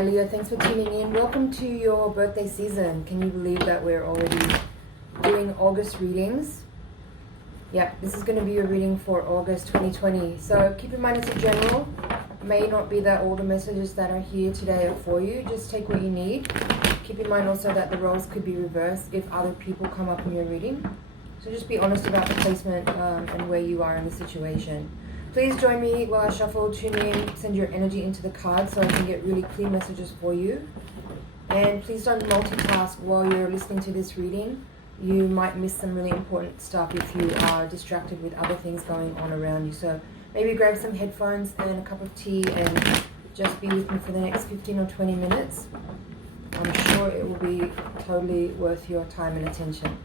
Hi Leo, thanks for tuning in. Welcome to your birthday season. Can you believe that we're already doing August readings? Yeah, this is going to be a reading for August 2020. So keep in mind it's a general. It may not be that all the messages that are here today are for you. Just take what you need. Keep in mind also that the roles could be reversed if other people come up in your reading. So just be honest about the placement and where you are in the situation. Please join me while I shuffle, tune in, send your energy into the cards so I can get really clear messages for you. And please don't multitask while you're listening to this reading. You might miss some really important stuff if you are distracted with other things going on around you. So maybe grab some headphones and a cup of tea and just be with me for the next 15 or 20 minutes. I'm sure it will be totally worth your time and attention.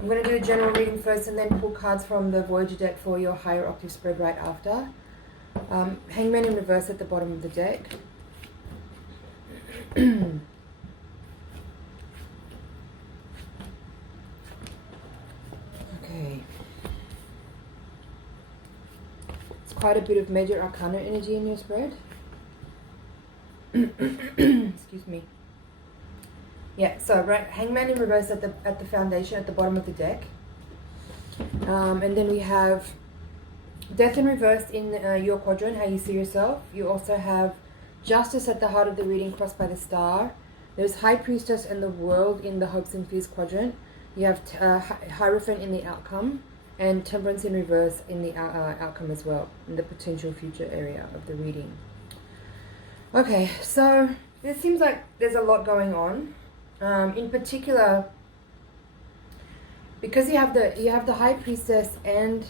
I'm going to do a general reading first and then pull cards from the Voyager deck for your Higher Octave spread right after. Hangman in reverse at the bottom of the deck. Okay. It's quite a bit of major arcana energy in your spread. Excuse me. Yeah, so right, Hangman in reverse at the foundation at the bottom of the deck. And then we have Death in reverse in your quadrant, how you see yourself. You also have Justice at the heart of the reading, crossed by the star. There's High Priestess and the World in the Hopes and Fears quadrant. You have Hierophant in the outcome, and Temperance in reverse in the outcome as well, in the potential future area of the reading. Okay, so it seems like there's a lot going on. In particular, because you have the High Priestess and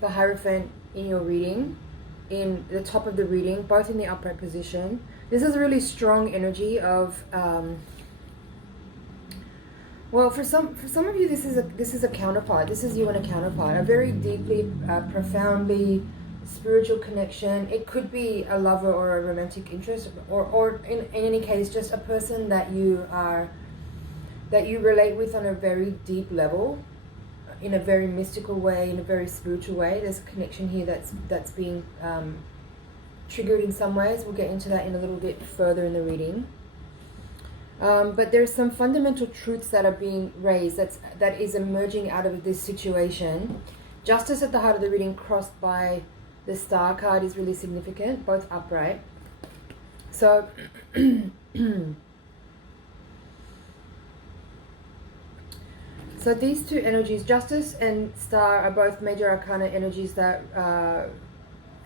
the Hierophant in your reading, in the top of the reading, both in the upright position. This is a really strong energy of well, for some of you, this is a counterpart. This is you and a counterpart, a very deeply, profoundly spiritual connection. It could be a lover or a romantic interest, or in any case, just a person that you relate with on a very deep level, in a very mystical way, in a very spiritual way. There's a connection here that's being triggered in some ways. We'll get into that in a little bit further in the reading. But there's some fundamental truths that are being raised that is emerging out of this situation. Justice at the heart of the reading, crossed by the star card, is really significant, both upright. So so these two energies, Justice and Star, are both major arcana energies that,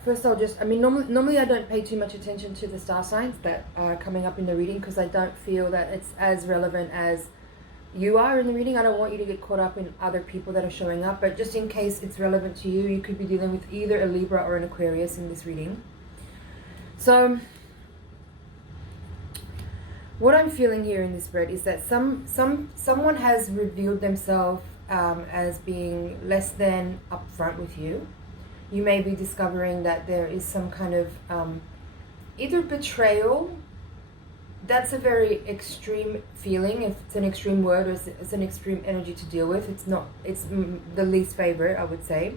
first normally I don't pay too much attention to the star signs that are coming up in the reading because I don't feel that it's as relevant as you are in the reading. I don't want you to get caught up in other people that are showing up, but just in case it's relevant to you, you could be dealing with either a Libra or an Aquarius in this reading. So what I'm feeling here in this spread is that someone has revealed themselves as being less than upfront with you. You may be discovering that there is some kind of either betrayal. That's a very extreme feeling. If it's an extreme word, or it's an extreme energy to deal with, it's the least favorite, I would say.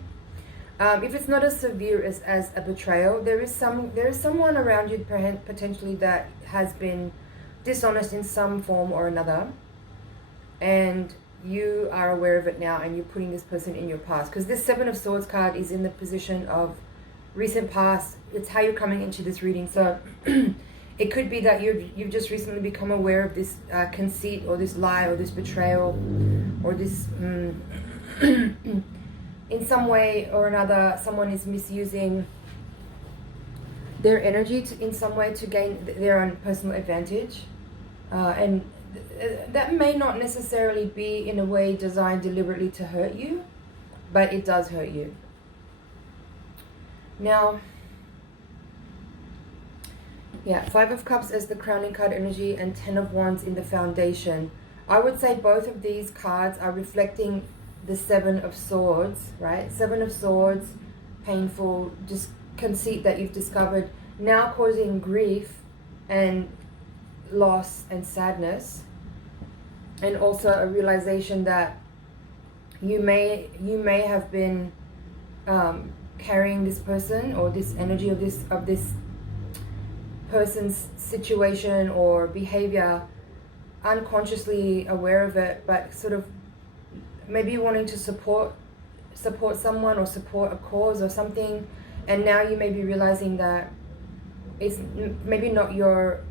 If it's not as severe as a betrayal, there is someone around you potentially that has been dishonest in some form or another, and you are aware of it now, and you're putting this person in your past, because this Seven of Swords card is in the position of recent past. It's how you're coming into this reading. So it could be that you've just recently become aware of this conceit, or this lie, or this betrayal, or this in some way or another someone is misusing their energy in some way to gain their own personal advantage. And that may not necessarily be in a way designed deliberately to hurt you, but it does hurt you. Now, yeah, Five of Cups as the crowning card energy and Ten of Wands in the foundation. I would say both of these cards are reflecting the Seven of Swords, right? Seven of Swords, painful, just conceit that you've discovered, now causing grief and loss and sadness, and also a realization that you may have been carrying this person or this energy of this person's situation or behavior, unconsciously aware of it, but sort of maybe wanting to support someone or support a cause or something, and now you may be realizing that it's maybe not your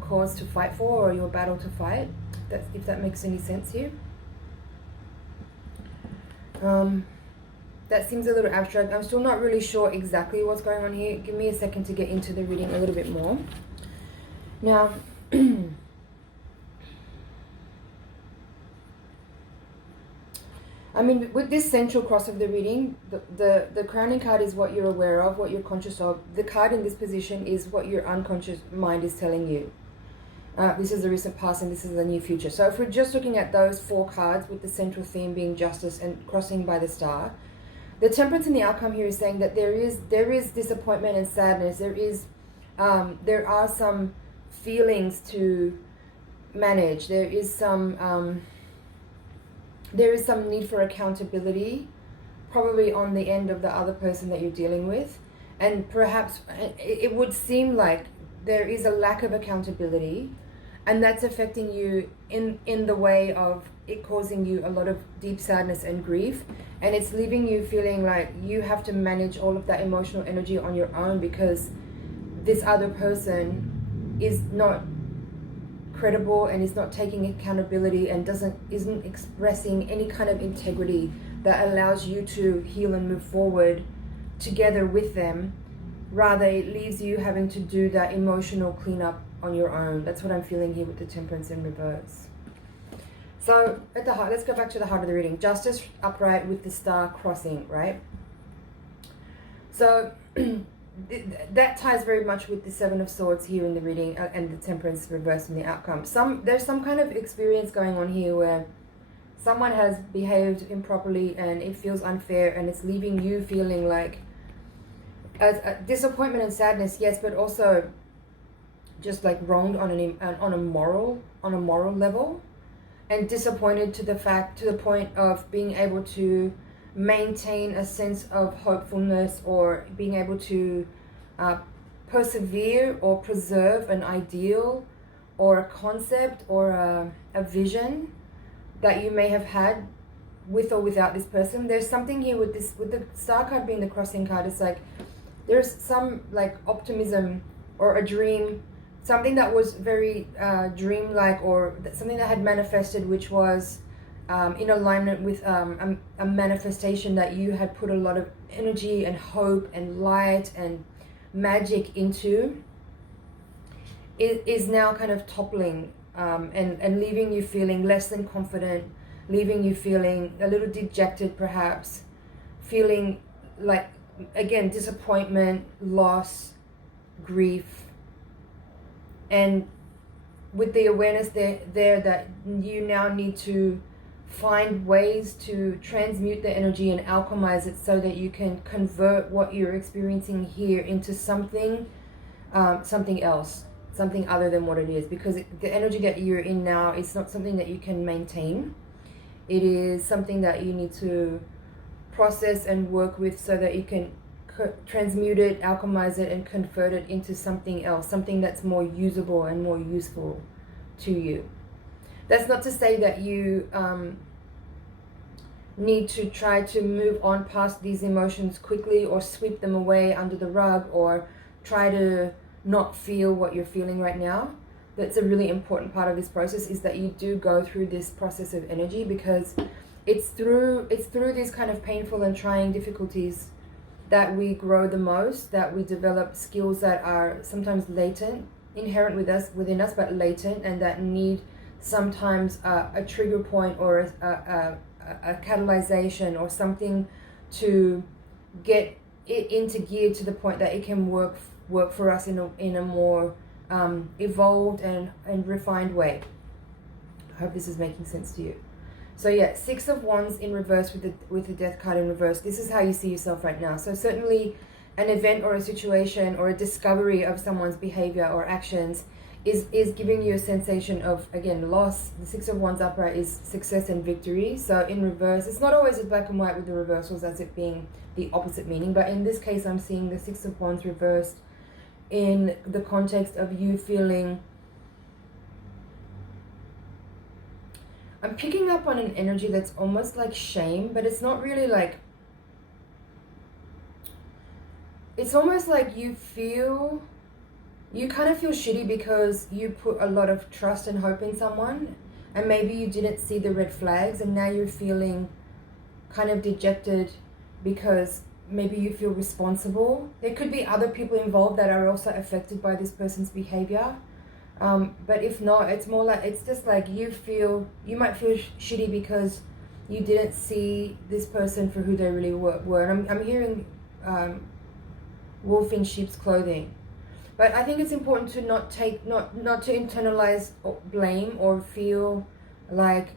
cause to fight for or your battle to fight. If that makes any sense here. That seems a little abstract. I'm still not really sure exactly what's going on here. Give me a second to get into the reading a little bit more. Now, I mean, with this central cross of the reading, the crowning card is what you're aware of, what you're conscious of. The card in this position is what your unconscious mind is telling you. This is the recent past and this is the near future. So if we're just looking at those 4 cards with the central theme being justice and crossing by the star, the temperance in the outcome here is saying that there is disappointment and sadness. There are some feelings to manage. There is some need for accountability, probably on the end of the other person that you're dealing with, and perhaps it would seem like there is a lack of accountability, and that's affecting you in the way of it causing you a lot of deep sadness and grief, and it's leaving you feeling like you have to manage all of that emotional energy on your own because this other person is not credible and is not taking accountability and isn't expressing any kind of integrity that allows you to heal and move forward together with them. Rather, it leaves you having to do that emotional cleanup on your own. That's what I'm feeling here with the temperance in reverse. So at the heart, let's go back to the heart of the reading. Justice upright with the star crossing, right? So that ties very much with the 7 of Swords here in the reading and the temperance reverse in the outcome. There's some kind of experience going on here where someone has behaved improperly and it feels unfair, and it's leaving you feeling like a disappointment and sadness, yes, but also just like wronged on a moral level, and disappointed to the point of being able to maintain a sense of hopefulness or being able to persevere or preserve an ideal or a concept or a vision that you may have had with or without this person. There's something here with the star card being the crossing card. It's like there's some like optimism or a dream, something that was very dreamlike, or something that had manifested, which was in alignment with a manifestation that you had put a lot of energy and hope and light and magic into. It is now kind of toppling and leaving you feeling less than confident, leaving you feeling a little dejected perhaps, feeling like, again, disappointment, loss, grief, and with the awareness there that you now need to find ways to transmute the energy and alchemize it so that you can convert what you're experiencing here into something else, something other than what it is, because the energy that you're in now is not something that you can maintain. It is something that you need to process and work with so that you can transmute it, alchemize it, and convert it into something else, something that's more usable and more useful to you. That's not to say that you need to try to move on past these emotions quickly or sweep them away under the rug or try to not feel what you're feeling right now. That's a really important part of this process, is that you do go through this process of energy, because it's through these kind of painful and trying difficulties that we grow the most, that we develop skills that are sometimes latent, inherent within us, but latent, and that need sometimes a trigger point or a catalyzation or something to get it into gear to the point that it can work for us in a more evolved and refined way. I hope this is making sense to you. So yeah, 6 of Wands in reverse with the Death card in reverse. This is how you see yourself right now. So certainly an event or a situation or a discovery of someone's behavior or actions is giving you a sensation of, again, loss. The 6 of Wands upright is success and victory. So in reverse, it's not always as black and white with the reversals as it being the opposite meaning, but in this case I'm seeing the 6 of Wands reversed in the context of you feeling, I'm picking up on an energy that's almost like shame, but it's not really like, it's almost like you kind of feel shitty because you put a lot of trust and hope in someone, and maybe you didn't see the red flags, and now you're feeling kind of dejected because maybe you feel responsible. There could be other people involved that are also affected by this person's behavior. But if not, it's more like, it's just like you might feel shitty because you didn't see this person for who they really were. And I'm hearing wolf in sheep's clothing. But I think it's important to not to internalize blame or feel like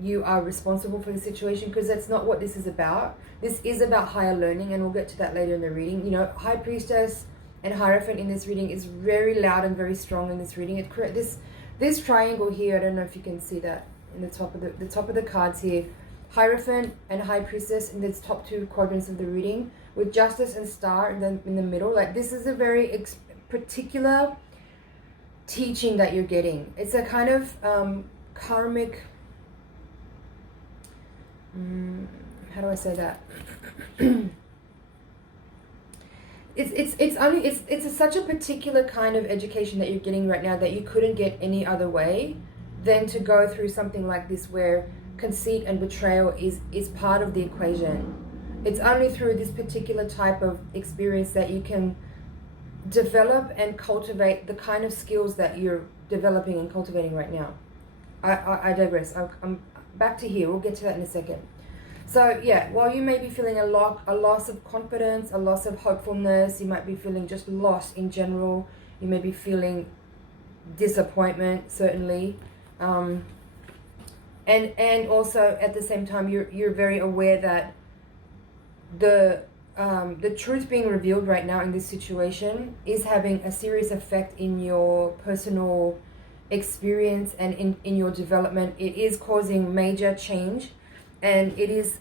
you are responsible for the situation, because that's not what this is about. This is about higher learning, and we'll get to that later in the reading. You know, High Priestess and Hierophant in this reading is very loud and very strong in this reading. This triangle here, I don't know if you can see that in the top of the cards here. Hierophant and High Priestess in the top two quadrants of the reading, with Justice and Star in the middle. Like, this is a very particular teaching that you're getting. It's a kind of karmic, how do I say that? It's such a particular kind of education that you're getting right now that you couldn't get any other way than to go through something like this, where conceit and betrayal is part of the equation. It's only through this particular type of experience that you can develop and cultivate the kind of skills that you're developing and cultivating right now. I digress. I'm back to here. We'll get to that in a second. So yeah, while you may be feeling a loss of confidence, a loss of hopefulness, you might be feeling just lost in general. You may be feeling disappointment, certainly, and also at the same time you're very aware that the truth being revealed right now in this situation is having a serious effect in your personal experience and in your development. It is causing major change, and it is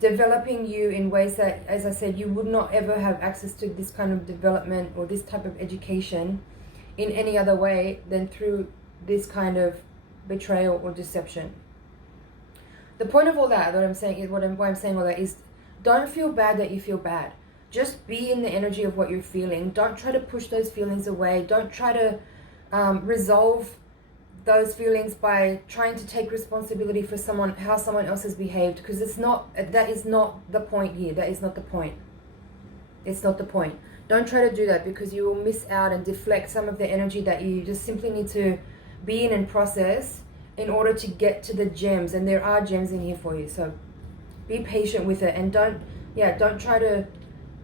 developing you in ways that, as I said, you would not ever have access to this kind of development or this type of education in any other way than through this kind of betrayal or deception. The point of all that, what I'm saying is, why I'm saying all that is, don't feel bad that you feel bad. Just be in the energy of what you're feeling. Don't try to push those feelings away. Don't try to resolve those feelings by trying to take responsibility for how someone else has behaved, because that is not the point here. That is not the point. It's not the point. Don't try to do that, because you will miss out and deflect some of the energy that you just simply need to be in and process in order to get to the gems. And there are gems in here for you, so be patient with it, and don't try to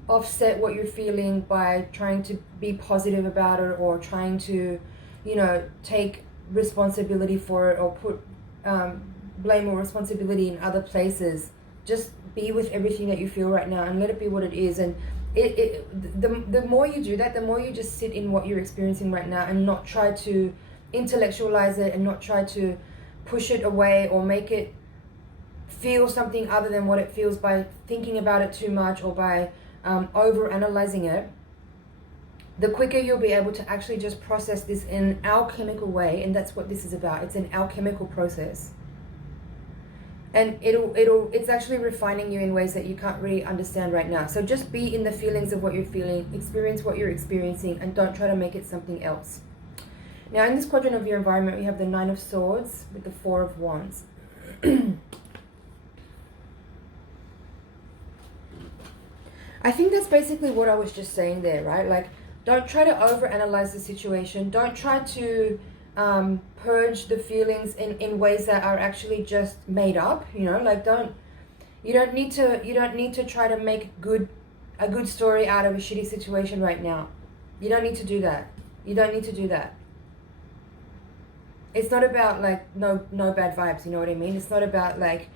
offset what you're feeling by trying to be positive about it, or trying to, take responsibility for it, or put blame or responsibility in other places. Just be with everything that you feel right now and let it be what it is. And the more you do that, the more you just sit in what you're experiencing right now and not try to intellectualize it, and not try to push it away or make it feel something other than what it feels by thinking about it too much, or by over analyzing it. The quicker you'll be able to actually just process this in an alchemical way, and that's what this is about. It's an alchemical process, and it's actually refining you in ways that you can't really understand right now. So just be in the feelings of what you're feeling, experience what you're experiencing, and don't try to make it something else. Now, in this quadrant of your environment, we have the Nine of Swords with the Four of Wands. I think that's basically what I was just saying there, right? Like, don't try to overanalyze the situation. Don't try to purge the feelings in ways that are actually just made up. You don't need to try to make a good story out of a shitty situation right now. You don't need to do that. You don't need to do that. It's not about like no bad vibes, you know what I mean? It's not about like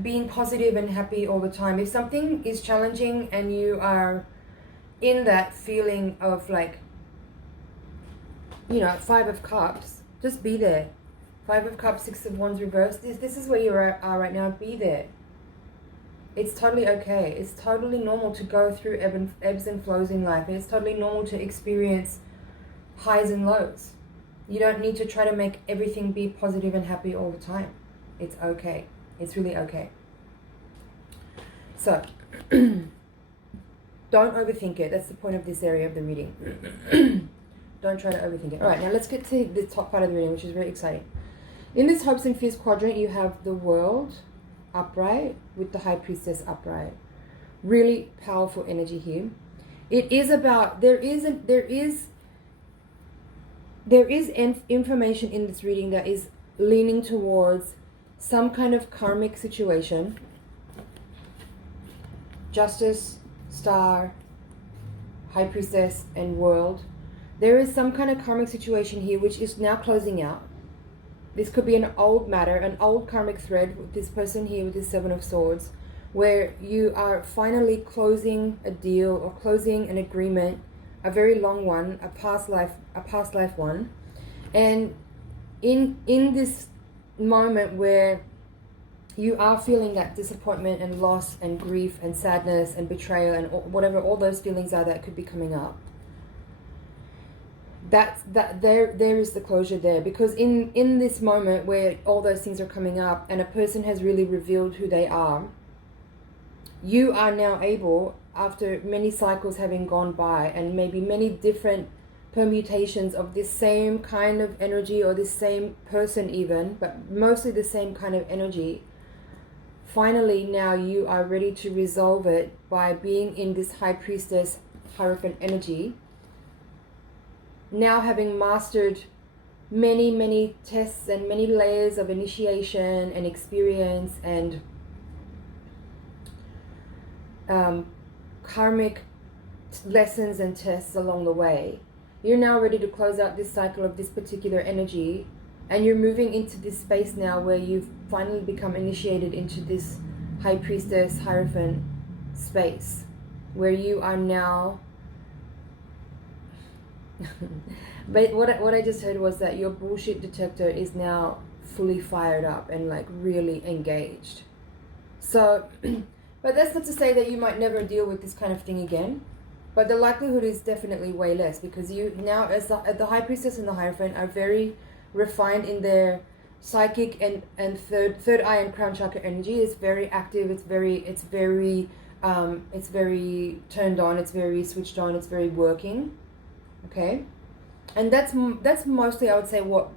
being positive and happy all the time. If something is challenging and you are in that feeling of like, Five of Cups, just be there. Five of Cups, Six of Wands reversed. This is where you are right now. Be there. It's totally okay. It's totally normal to go through ebbs and flows in life. And it's totally normal to experience highs and lows. You don't need to try to make everything be positive and happy all the time. It's okay. It's really okay. So, don't overthink it. That's the point of this area of the reading. Don't try to overthink it. Alright, now let's get to the top part of the reading, which is very exciting. In this hopes and fears quadrant, you have the world upright with the high priestess upright. Really powerful energy here. It is about, there is information in this reading that is leaning towards some kind of karmic situation. Justice, star, high priestess, and world. There is some kind of karmic situation here which is now closing out. This could be an old matter, an old karmic thread with this person here with the Seven of Swords, where you are finally closing a deal or closing an agreement, a very long one, a past life one. And in this moment where you are feeling that disappointment and loss and grief and sadness and betrayal and whatever all those feelings are that could be coming up, there is the closure there, because in this moment where all those things are coming up and a person has really revealed who they are, you are now able, after many cycles having gone by and maybe many different permutations of this same kind of energy or this same person even, but mostly the same kind of energy, finally now you are ready to resolve it by being in this high priestess Hierophant energy. Now having mastered many tests and many layers of initiation and experience and karmic lessons and tests along the way, you're now ready to close out this cycle of this particular energy, and you're moving into this space now where you've finally become initiated into this high priestess Hierophant space, where you are now but what I just heard was that your bullshit detector is now fully fired up and like really engaged. So but that's not to say that you might never deal with this kind of thing again, but the likelihood is definitely way less, because you now, as the high priestess and the Hierophant, are very refined in their psychic and third eye and crown chakra energy. Is very active. It's very turned on. It's very switched on. It's very working. Okay, and that's mostly, I would say, what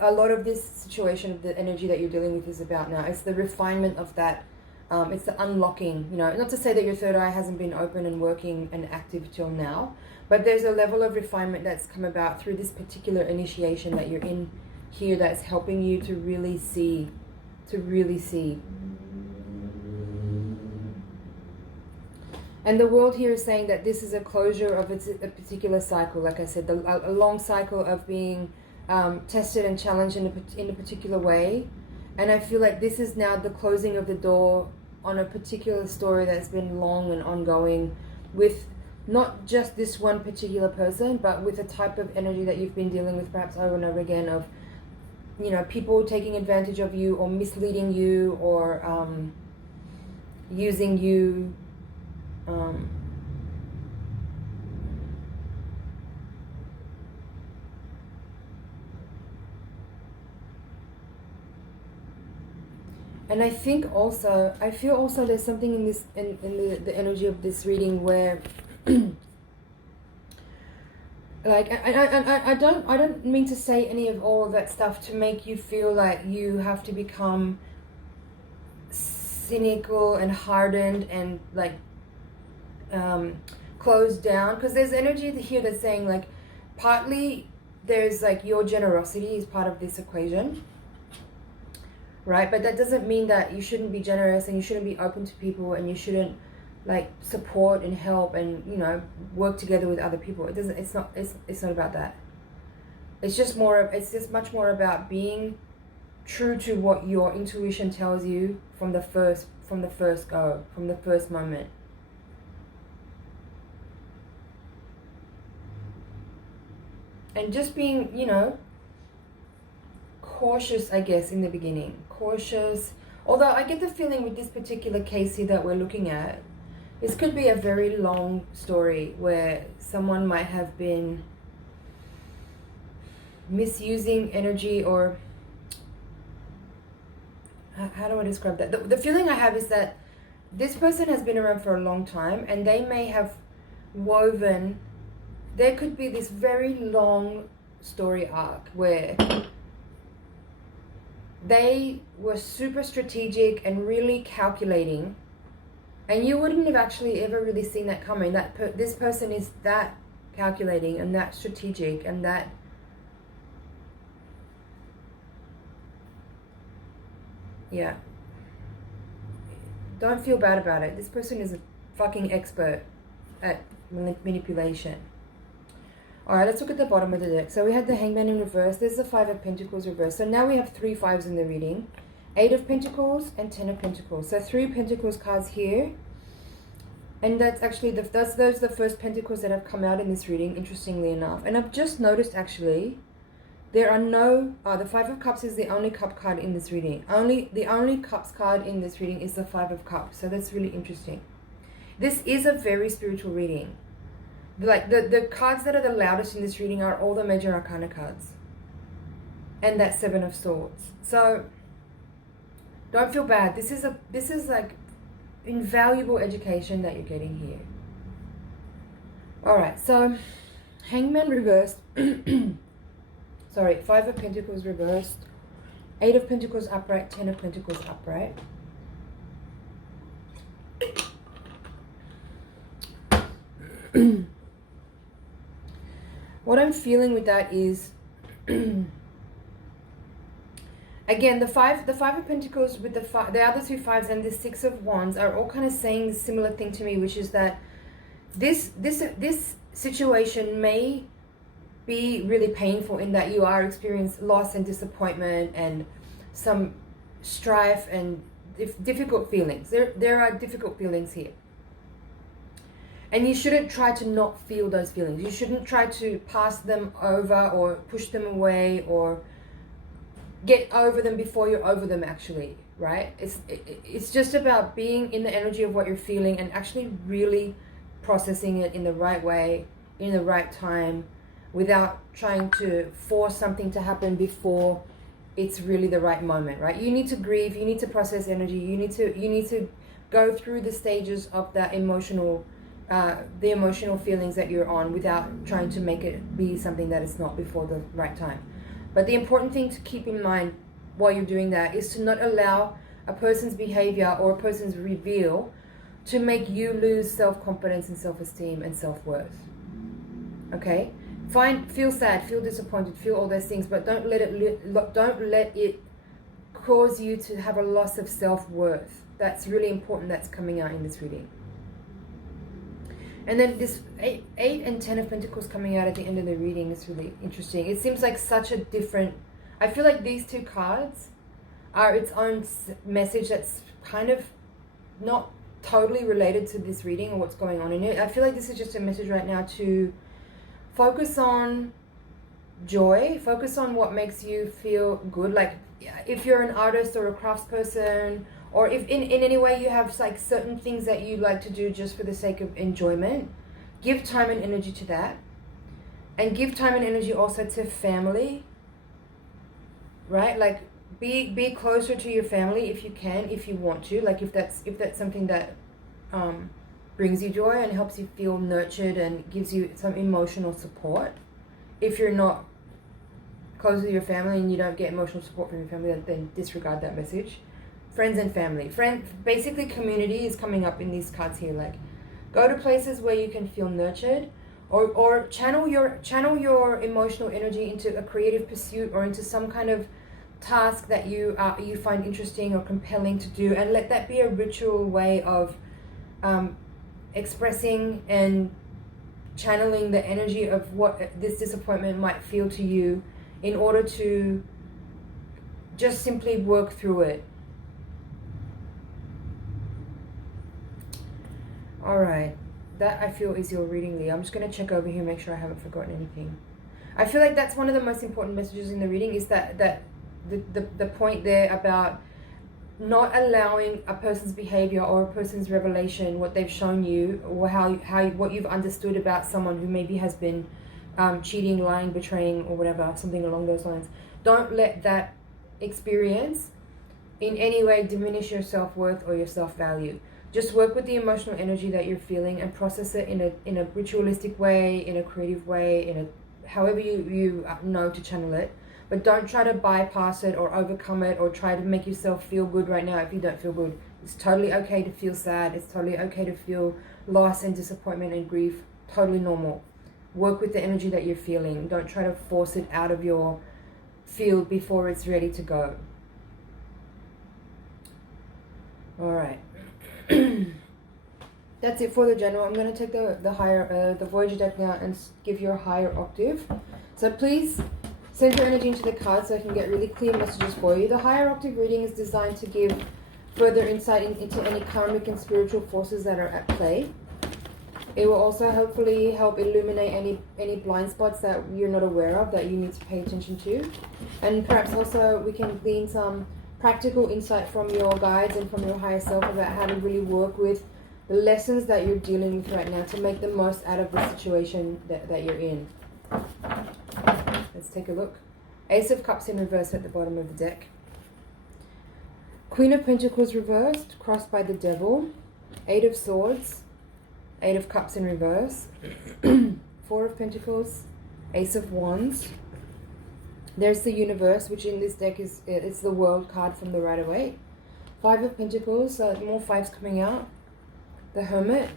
a lot of this situation of the energy that you're dealing with is about now. It's the refinement of that. It's the unlocking, not to say that your third eye hasn't been open and working and active till now, but there's a level of refinement that's come about through this particular initiation that you're in here that's helping you to really see. And the world here is saying that this is a closure of a particular cycle. Like I said, a long cycle of being tested and challenged in a particular way. And I feel like this is now the closing of the door on a particular story that's been long and ongoing, with not just this one particular person, but with a type of energy that you've been dealing with perhaps over and over again of, people taking advantage of you or misleading you or using you. And I feel also there's something in this in the energy of this reading where like I don't mean to say any of all of that stuff to make you feel like you have to become cynical and hardened and like closed down, because there's energy here that's saying like partly there's like your generosity is part of this equation, right? But that doesn't mean that you shouldn't be generous and you shouldn't be open to people and you shouldn't like support and help and work together with other people. It's not about that. It's just much more about being true to what your intuition tells you from the first moment. And just being, cautious, I guess, in the beginning. Cautious, Although I get the feeling with this particular case here that we're looking at, this could be a very long story where someone might have been misusing energy, or how do I describe that? The feeling I have is that this person has been around for a long time, and they may have woven, there could be this very long story arc where they were super strategic and really calculating, and you wouldn't have actually ever really seen that coming. This person is that calculating and that strategic and that don't feel bad about it. This person is a fucking expert at manipulation. Alright, let's look at the bottom of the deck. So we had the Hangman in reverse. There's the Five of Pentacles reverse. So now we have 3 5s in the reading. 8 of Pentacles and 10 of Pentacles. So 3 Pentacles cards here. And that's actually, those are the first Pentacles that have come out in this reading, interestingly enough. And I've just noticed actually, there are no, the Five of Cups is the only cup card in this reading. The only cups card in this reading is the Five of Cups. So that's really interesting. This is a very spiritual reading. Like the cards that are the loudest in this reading are all the major arcana cards. And that Seven of Swords. So don't feel bad. This is like invaluable education that you're getting here. Alright, so Hangman reversed. Sorry, 5 of Pentacles reversed, 8 of Pentacles upright, 10 of Pentacles upright. What I'm feeling with that is, again, the five of Pentacles with the other 2 5s and the 6 of Wands are all kind of saying a similar thing to me, which is that this situation may be really painful in that you are experiencing loss and disappointment and some strife and difficult feelings. There are difficult feelings here. And you shouldn't try to not feel those feelings. You shouldn't try to pass them over or push them away or get over them before you're over them, actually, right? It's just about being in the energy of what you're feeling and actually really processing it in the right way, in the right time, without trying to force something to happen before it's really the right moment, right? You need to grieve, you need to process energy, you need to go through the stages of that emotional, the emotional feelings that you're on without trying to make it be something that it's not before the right time. But the important thing to keep in mind while you're doing that is to not allow a person's behavior or a person's reveal to make you lose self-confidence and self-esteem and self-worth. Okay? Feel sad, feel disappointed, feel all those things, but don't let it cause you to have a loss of self-worth. That's really important. That's coming out in this reading. And then this 8 and 10 of Pentacles coming out at the end of the reading is really interesting. It seems like such a different, I feel like these 2 cards are its own message that's kind of not totally related to this reading or what's going on in it. I feel like this is just a message right now to focus on joy, focus on what makes you feel good. Like if you're an artist or a craftsperson, or if in any way you have like certain things that you like to do just for the sake of enjoyment, give time and energy to that. And give time and energy also to family, right? Like be closer to your family if you can, if you want to. Like if that's something that brings you joy and helps you feel nurtured and gives you some emotional support. If you're not close with your family and you don't get emotional support from your family, then disregard that message. Friends and family. Basically community is coming up in these cards here. Like go to places where you can feel nurtured, or channel your emotional energy into a creative pursuit or into some kind of task that you find interesting or compelling to do, and let that be a ritual way of expressing and channeling the energy of what this disappointment might feel to you, in order to just simply work through it. Alright, that I feel is your reading, Leo. I'm just going to check over here, make sure I haven't forgotten anything. I feel like that's one of the most important messages in the reading, is that the point there about not allowing a person's behavior or a person's revelation, what they've shown you, or how what you've understood about someone who maybe has been cheating, lying, betraying, or whatever, something along those lines. Don't let that experience in any way diminish your self-worth or your self-value. Just work with the emotional energy that you're feeling and process it in a ritualistic way, in a creative way, in a however you know to channel it. But don't try to bypass it or overcome it or try to make yourself feel good right now if you don't feel good. It's totally okay to feel sad. It's totally okay to feel loss and disappointment and grief. Totally normal. Work with the energy that you're feeling. Don't try to force it out of your field before it's ready to go. Alright. That's it for the general. I'm going to take the Voyager deck now and give you a higher octave. So please send your energy into the cards so I can get really clear messages for you. The higher octave reading is designed to give further insight into any karmic and spiritual forces that are at play. It will also hopefully help illuminate any blind spots that you're not aware of that you need to pay attention to. And perhaps also we can glean some practical insight from your guides and from your higher self about how to really work with the lessons that you're dealing with right now to make the most out of the situation that you're in. Let's take a look. Ace of Cups in reverse at the bottom of the deck. Queen of Pentacles reversed, crossed by the Devil. Eight of Swords. Eight of Cups in reverse. Four of Pentacles. Ace of Wands. There's the Universe, which in this deck it's the World card from the right away. Five of Pentacles, so more fives coming out. The Hermit.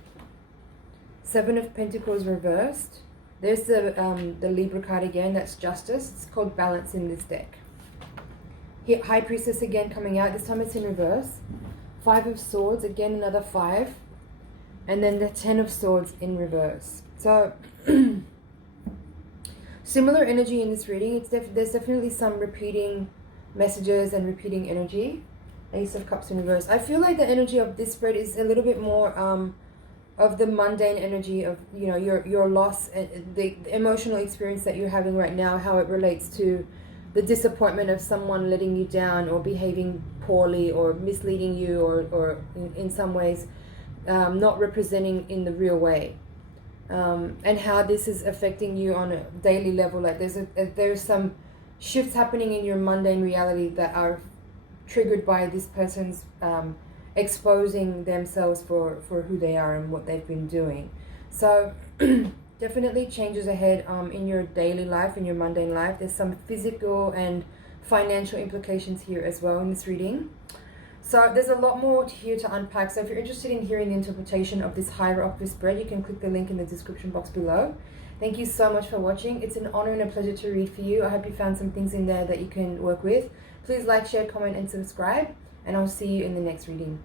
Seven of Pentacles reversed. There's the Libra card again, that's Justice. It's called Balance in this deck. Here, High Priestess again coming out, this time it's in reverse. Five of Swords, again another five. And then the Ten of Swords in reverse. So, similar energy in this reading. There's definitely some repeating messages and repeating energy. Ace of Cups in reverse. I feel like the energy of this spread is a little bit more of the mundane energy of, you know, your loss and the emotional experience that you're having right now, how it relates to the disappointment of someone letting you down or behaving poorly or misleading you or in some ways not representing in the real way. And how this is affecting you on a daily level. Like there's some shifts happening in your mundane reality that are triggered by this person's exposing themselves for who they are and what they've been doing. So definitely changes ahead in your daily life, in your mundane life. There's some physical and financial implications here as well in this reading. So there's a lot more here to unpack. So if you're interested in hearing the interpretation of this higher octave spread, you can click the link in the description box below. Thank you so much for watching. It's an honor and a pleasure to read for you. I hope you found some things in there that you can work with. Please like, share, comment, and subscribe. And I'll see you in the next reading.